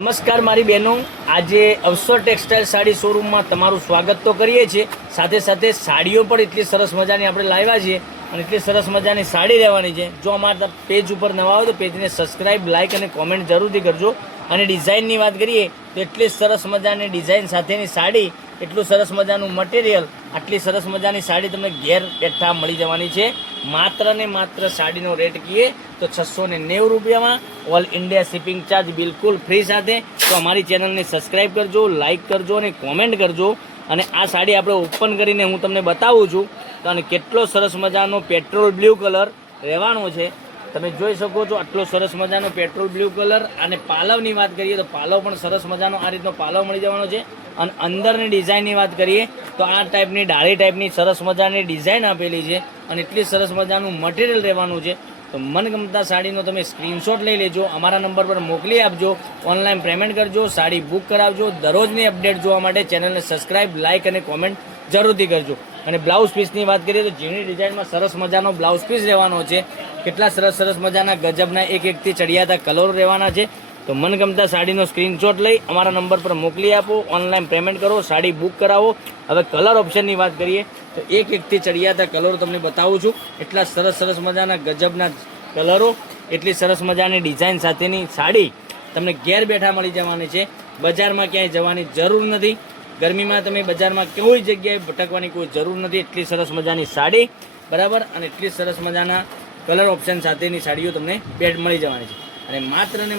નમસ્કાર મારી બહેનો, આજે અવસર ટેક્સટાઇલ સાડી શોરૂમમાં તમારું સ્વાગત તો કરીએ છીએ, સાથે સાથે સાડીઓ પણ એટલી સરસ મજાની આપણે લાવ્યા છીએ અને એટલી સરસ મજાની સાડી રહેવાની છે. જો અમારા પેજ ઉપર નવા હોય તો પેજને સબસ્ક્રાઇબ, લાઇક અને કોમેન્ટ જરૂરથી કરજો. અને ડિઝાઇનની વાત કરીએ તો એટલી સરસ મજાની ડિઝાઇન સાથેની સાડી, એટલું સરસ મજાનું મટીરિયલ, આટલી સરસ મજાની સાડી તમને ઘેર બેઠા મળી જવાની છે. માત્ર ને માત્ર સાડીનો રેટ કહીએ તો 690 રૂપિયામાં, ઓલ ઇન્ડિયા શિપિંગ ચાર્જ બિલકુલ ફ્રી સાથે. તો અમારી ચેનલને સબસ્ક્રાઈબ કરજો, લાઇક કરજો અને કોમેન્ટ કરજો. અને આ સાડી આપણે ઓપન કરીને હું તમને બતાવું છું તો અને કેટલો સરસ મજાનો પેટ્રોલ બ્લુ કલર રહેવાનો છે. તમે જોઈ શકો છો આટલો સરસ મજાનો પેટ્રોલ બ્લુ કલર. અને પાલવની વાત કરીએ તો પાલવ પણ સરસ મજાનો આ રીતનો પાલવ મળી જવાનો છે. અને અંદરની ડિઝાઇનની વાત કરીએ તો આ ટાઈપની ડાળી ટાઈપની સરસ મજાની ડિઝાઇન આપેલી છે અને એટલી સરસ મજાનું મટીરિયલ રહેવાનું છે. તો મનગમતા સાડીનો તમે સ્ક્રીનશોટ લઈ લેજો, અમારા નંબર પર મોકલી આપજો, ઓનલાઈન પેમેન્ટ કરજો, સાડી બુક કરાવજો. દરરોજની અપડેટ જોવા માટે ચેનલને સબસ્ક્રાઇબ, લાઇક અને કોમેન્ટ જરૂરથી કરજો. અને બ્લાઉઝ પીસની વાત કરીએ તો ઝીણી ડિઝાઇનમાં સરસ મજાનો બ્લાઉઝ પીસ રહેવાનો છે. કેટલા સરસ સરસ મજાના ગજબના એક એકથી ચડિયાતા કલરો રહેવાના છે. તો મનગમતા સાડીનો સ્ક્રીનશોટ લઈ અમારા નંબર પર મોકલી આપો, ઓનલાઈન પેમેન્ટ કરો, સાડી બુક કરાવો. હવે કલર ઓપ્શનની વાત કરીએ તો એક એકથી ચડિયાતા કલરો તમને બતાવું છું. એટલા સરસ સરસ મજાના ગજબના કલરો, એટલી સરસ મજાની ડિઝાઇન સાથેની સાડી તમને ઘેર બેઠા મળી જવાની છે. બજારમાં ક્યાંય જવાની જરૂર નથી. ગરમીમાં તમે બજારમાં કોઈ જગ્યાએ ભટકવાની કોઈ જરૂર નથી. એટલી સરસ મજાની સાડી, બરાબર, અને એટલી સરસ મજાના કલર ઓપ્શન સાથેની સાડીઓ તમને બેડ મળી જવાની છે. અને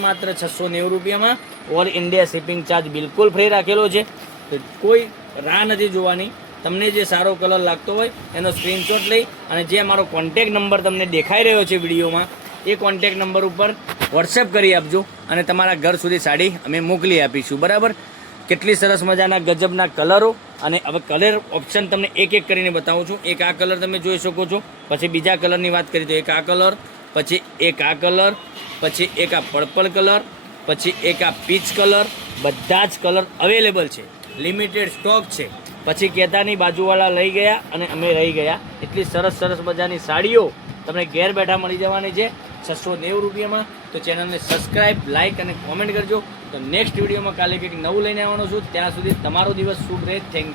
માત્ર 690 રૂપિયામાં, ઓલ ઇન્ડિયા શિપિંગ ચાર્જ બિલકુલ ફ્રી રાખેલો છે. તો કોઈ રાહ નથી જોવાની. તમને જે સારો કલર લાગતો હોય એનો સ્ક્રીનશોટ લઈ અને જે અમારો કોન્ટેક નંબર તમને દેખાઈ રહ્યો છે વિડીયોમાં, એ કોન્ટેક નંબર ઉપર વોટ્સએપ કરી આપજો અને તમારા ઘર સુધી સાડી અમે મોકલી આપીશું. બરાબર, કેટલી સરસ મજાના ગજબના કલરો. અને હવે કલર ઓપ્શન તમને એક એક કરીને બતાવું છું. એક આ કલર તમે જોઈ શકો છો, પછી બીજા કલરની વાત કરીએ તો એક આ કલર, પછી એક આ કલર, પછી એક આ પર્પલ કલર, પછી એક આ પીચ કલર. બધા જ કલર અવેલેબલ છે, લિમિટેડ સ્ટોક છે. પછી કહેતાની બાજુવાળા લઈ ગયા અને અમે રહી ગયા. એટલી સરસ સરસ મજાની સાડીઓ તમને ઘેર બેઠા મળી જવાની છે 690 રૂપિયામાં. તો ચેનલને સબસ્ક્રાઇબ, લાઇક અને કોમેન્ટ કરજો. તો નેક્સ્ટ વિડીયોમાં કાલે કંઈક નવું લઈને આવવાનો છું. ત્યાં સુધી તમારો દિવસ શુભ રહે. Thank you.